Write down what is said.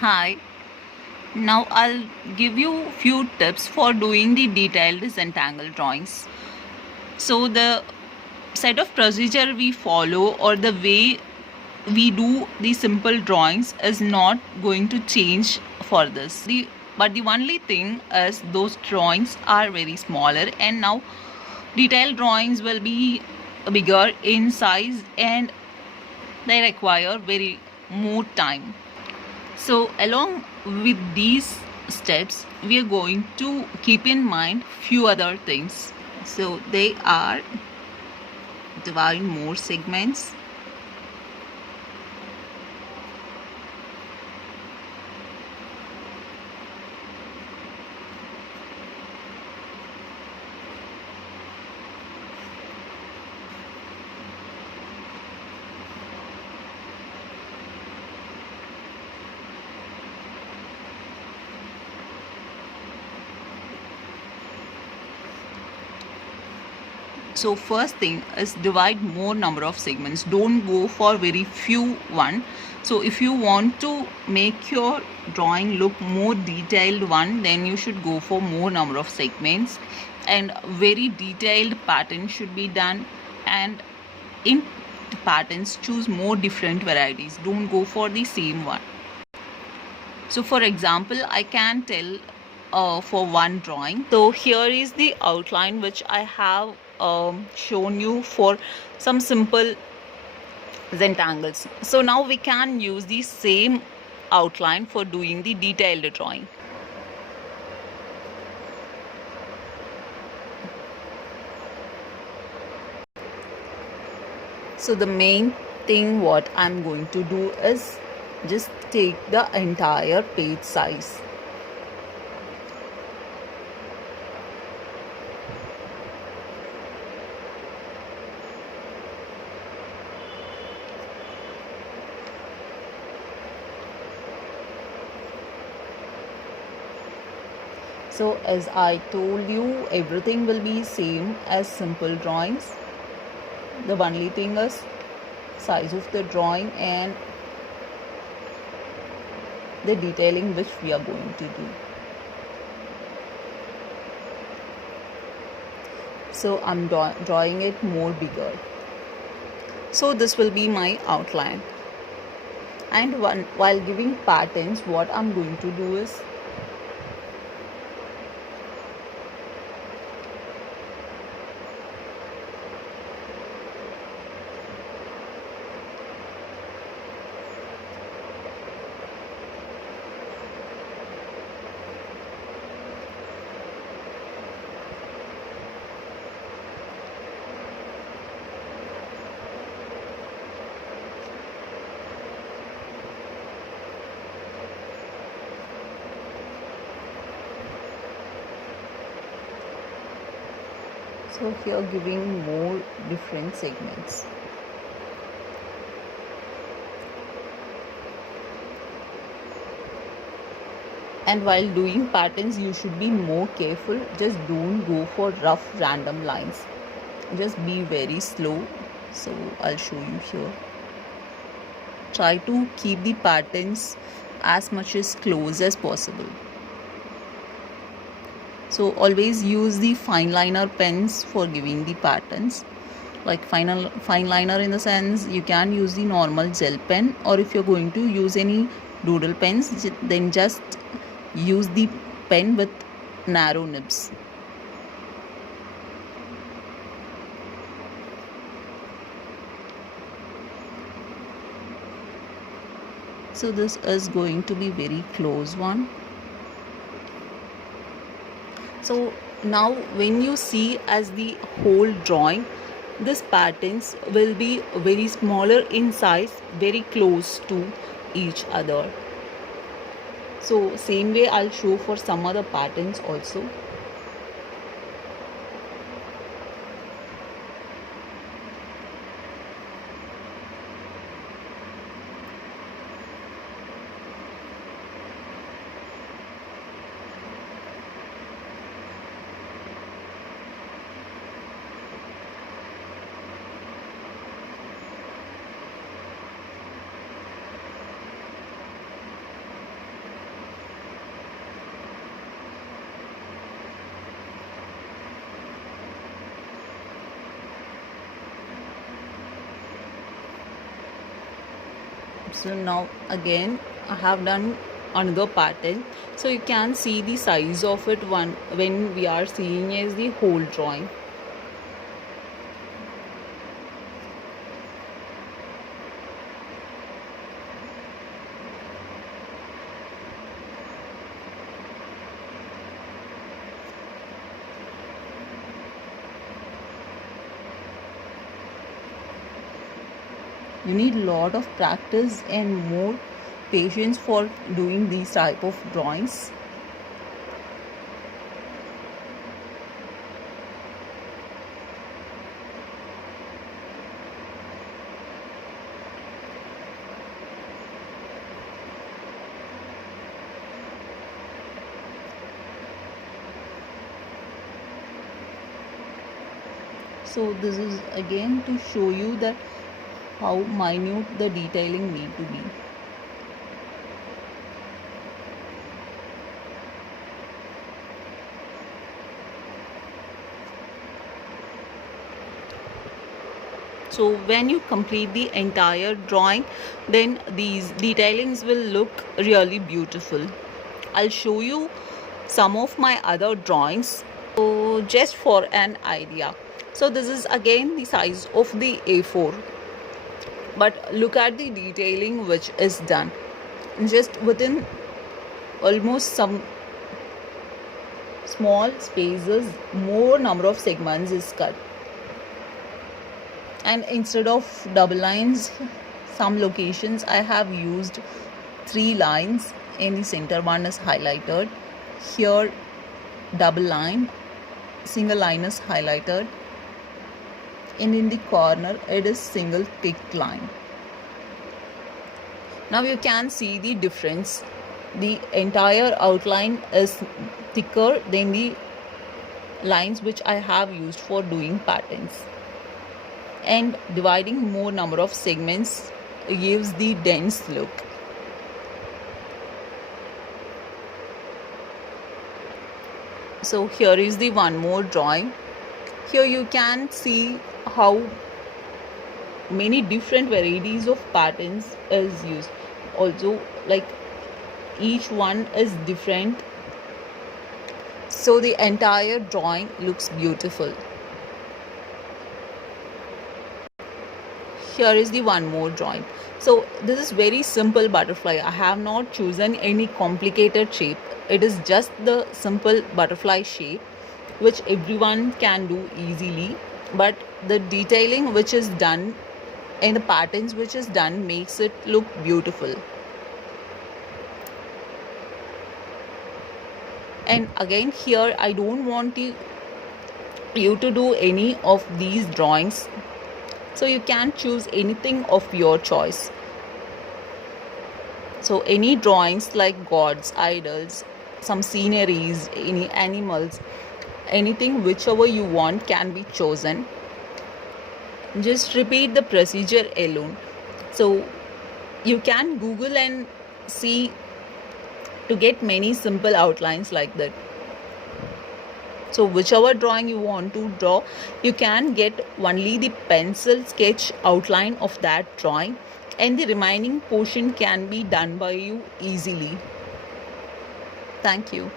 Hi, now I'll give you few tips for doing the detailed Zentangle drawings. So the set of procedure we follow or the way we do the simple drawings is not going to change for this. But the only thing is those drawings are very smaller, and now detailed drawings will be bigger in size and they require very more time. So along with these steps, we are going to keep in mind few other things. So they are divide more segments, so first thing is divide more number of segments. Don't go for very few one. So if you want to make your drawing look more detailed one, then you should go for more number of segments, and very detailed pattern should be done. And in patterns, choose more different varieties. Don't go for the same one. So for example, I can tell for one drawing. So here is the outline which I have shown you for some simple Zentangles. So now we can use the same outline for doing the detailed drawing. So the main thing what I'm going to do is just take the entire page size. So as I told you, everything will be same as simple drawings. The only thing is size of the drawing and the detailing which we are going to do. So I'm drawing it more bigger. So this will be my outline. And while giving patterns, what I'm going to do is so here giving more different segments. And while doing patterns, you should be more careful. Just don't go for rough random lines. Just be very slow. So I'll show you here. Try to keep the patterns as much as close as possible. So always use the fine liner pens for giving the patterns. Like fine liner in the sense you can use the normal gel pen, or if you're going to use any doodle pens, then just use the pen with narrow nibs. So this is going to be very close one. So now when you see as the whole drawing, these patterns will be very smaller in size, very close to each other. So same way I'll show for some other patterns also. So now again I have done another pattern, so you can see the size of it when we are seeing as the whole drawing. You need a lot of practice and more patience for doing these type of drawings. So this is again to show you that how minute the detailing need to be. So when you complete the entire drawing, then these detailings will look really beautiful. I'll show you some of my other drawings, so just for an idea. So this is again the size of the A4, but look at the detailing which is done. Just within almost some small spaces, more number of segments is cut. And instead of double lines, some locations I have used 3 lines. In the center one is highlighted, here double line, single line is highlighted, and in the corner it is single thick line. Now you can see the difference. The entire outline is thicker than the lines which I have used for doing patterns, and dividing more number of segments gives the dense look. So here is the one more drawing. Here you can see how many different varieties of patterns is used. Also, like each one is different, so the entire drawing looks beautiful. Here is the one more drawing. So this is very simple butterfly. I have not chosen any complicated shape. It is just the simple butterfly shape which everyone can do easily, but the detailing which is done and the patterns which is done makes it look beautiful. And again, here I don't want you to do any of these drawings, so you can choose anything of your choice. So any drawings like gods, idols, some sceneries, any animals, anything whichever you want can be chosen. Just repeat the procedure alone. So you can Google and see to get many simple outlines like that. So whichever drawing you want to draw, you can get only the pencil sketch outline of that drawing, and the remaining portion can be done by you easily. Thank you.